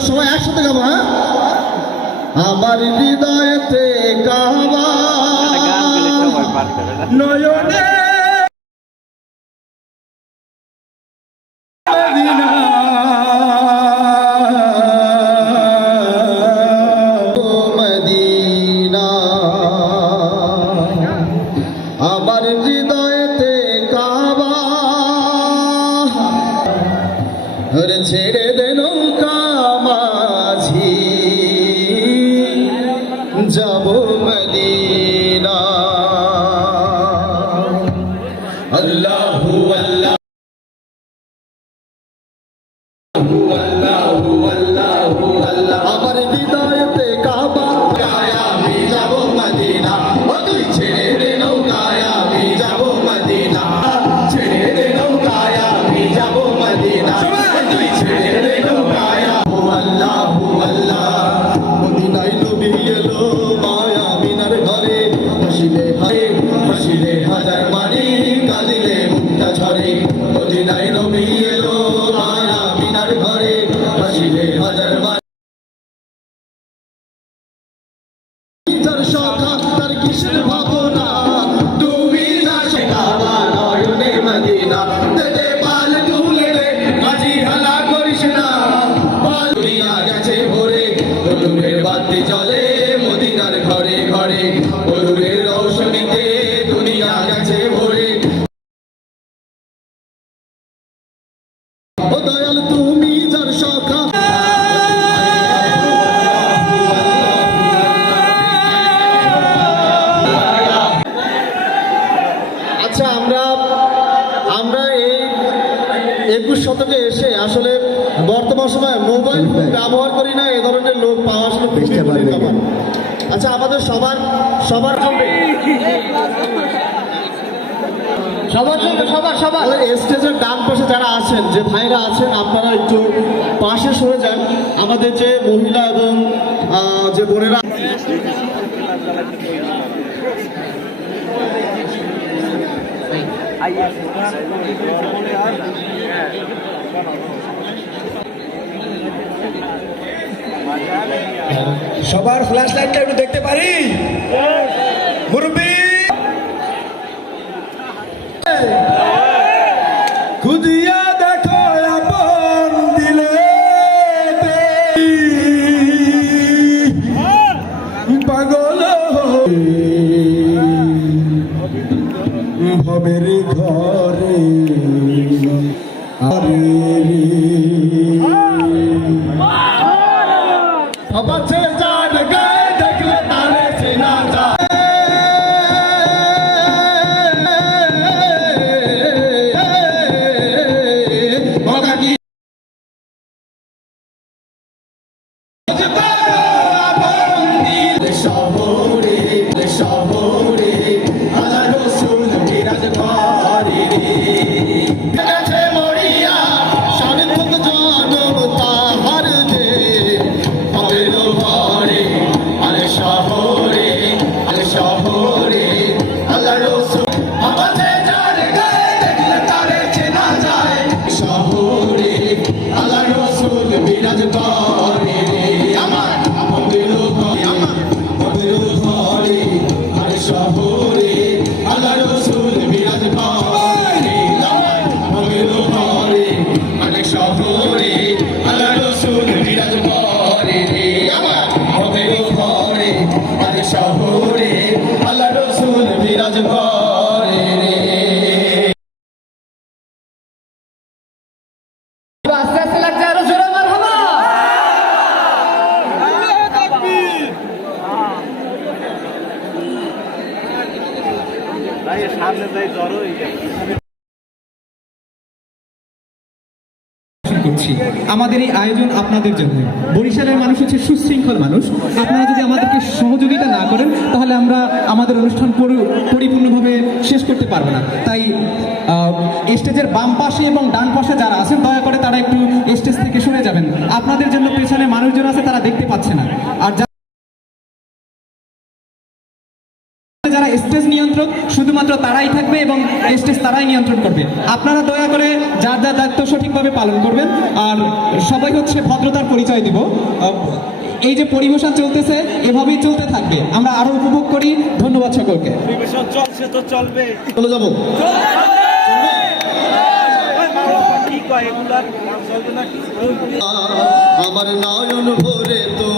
সবাই একসাথে গাবো হ্যাঁ? আমার হৃদয়তে কাবা নয়নে। যাব এলো মায়া মিনার ঘরে হাসিলে হাজার তার সখা তার কিসের ভাবনা? তুমি না শেখাবা নয়নে মদিনা। দেদে পাল তুলে দে, মাঝি হালা করিস না। পাল গেছে ভরে বাতি চলে শতকে এসে আসলে বর্তমান সময়ে মোবাইল ফোন ব্যবহার করি না এ ধরনের লোক পাওয়া আসলে। আচ্ছা আমাদের সবার সবার চলবে সবার সবার সবার। স্টেজের ডান পাশে যারা আছেন যে ভাইরা আছেন আপনারা একটু পাশে সরে যান। আমাদের যে মহিলা এবং যে বোনেরা সবার ফ্ল্যাশ লাইটটা একটু দেখতে পারি? মুরব্বী? আরে আমাদের এই আয়োজন আপনাদের জন্য। বরিশালের মানুষ হচ্ছে সুশৃঙ্খল মানুষ। আপনারা যদি আমাদেরকে সহযোগিতা না করেন, তাহলে আমরা আমাদের অনুষ্ঠান পরিপূর্ণভাবে শেষ করতে পারব না। তাই স্টেজের বাম পাশে এবং ডান পাশে যারা আছেন, দয়া করে তারা একটু স্টেজ থেকে সরে যাবেন। আপনাদের জন্য পেছনে মানুষজন আছে, তারা দেখতে পাচ্ছে না। আর যারা যারা স্টেজ নিয়ন্ত্রক শুধুমাত্র তারাই থাকবে এবং স্টেজ তারাই নিয়ন্ত্রণ করবে। আপনারা দয়া করে যার যার দায়িত্ব সঠিকভাবে পালন করবেন আর সবাই হচ্ছে ভদ্রতার পরিচয় দিব। এই যে পরিবেশন চলতেছে এভাবেই চলতে থাকবে। আমরা আরও উপভোগ করি। ধন্যবাদ সকলকে। পরিবেশন চলছে তো চলবে। চলে যাব। আমার নয়ন ভরে তোমায়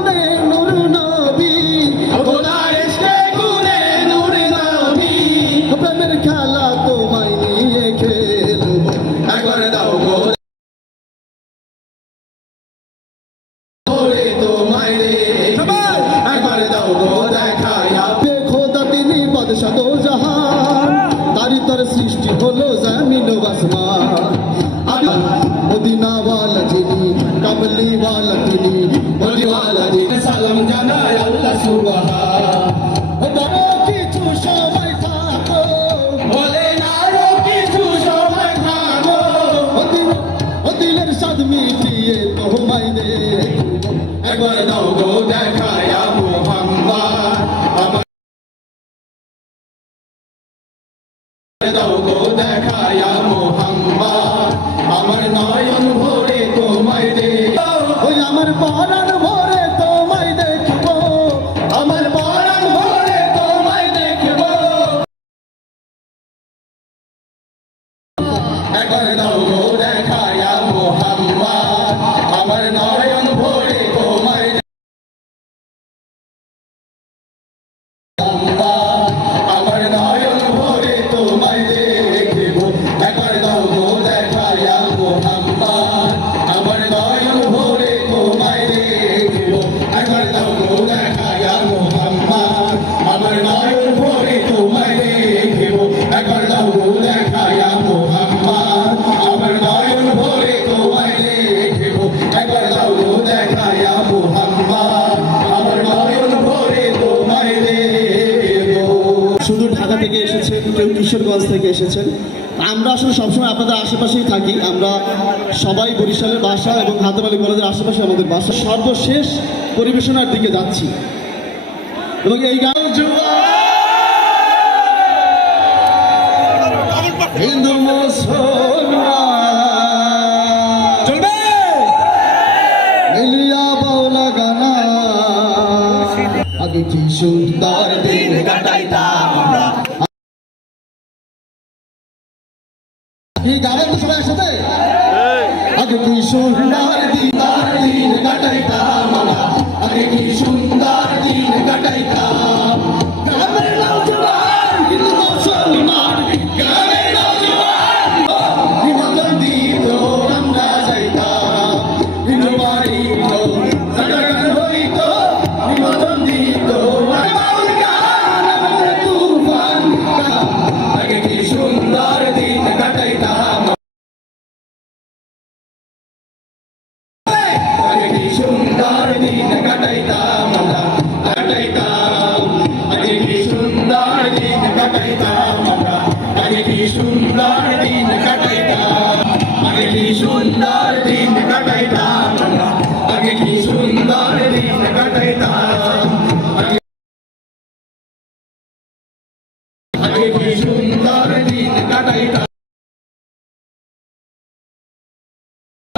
حبلي ولدني ولولدي نسأل من جمال الله سبحانه একবার দাও গো কিশোরগঞ্জ থেকে এসেছেন। আমরা আসলে সবসময় আপনাদের আশেপাশেই থাকি। আমরা সবাই বরিশালের বাসা এবং হাতেমালি কলেজের আশেপাশে আমাদের বাসা। সর্বশেষ পরিবেশনার দিকে যাচ্ছি। এবং এই গান আগে কি সুন্দর দিন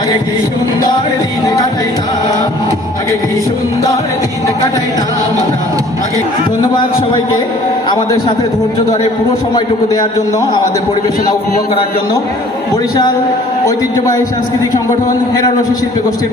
আগে কি সুন্দর দিন কাটাইতাম? আগে কি সুন্দর দিন কাটাইতাম আগে ধন্যবাদ সবাইকে আমাদের সাথে ধৈর্য ধরে পুরো সময়টুকু দেওয়ার জন্য, আমাদের পরিবেশনা উপভোগ করার জন্য। বরিশাল ঐতিহ্যবাহী সাংস্কৃতিক সংগঠন হেরানসি শিল্পী গোষ্ঠীর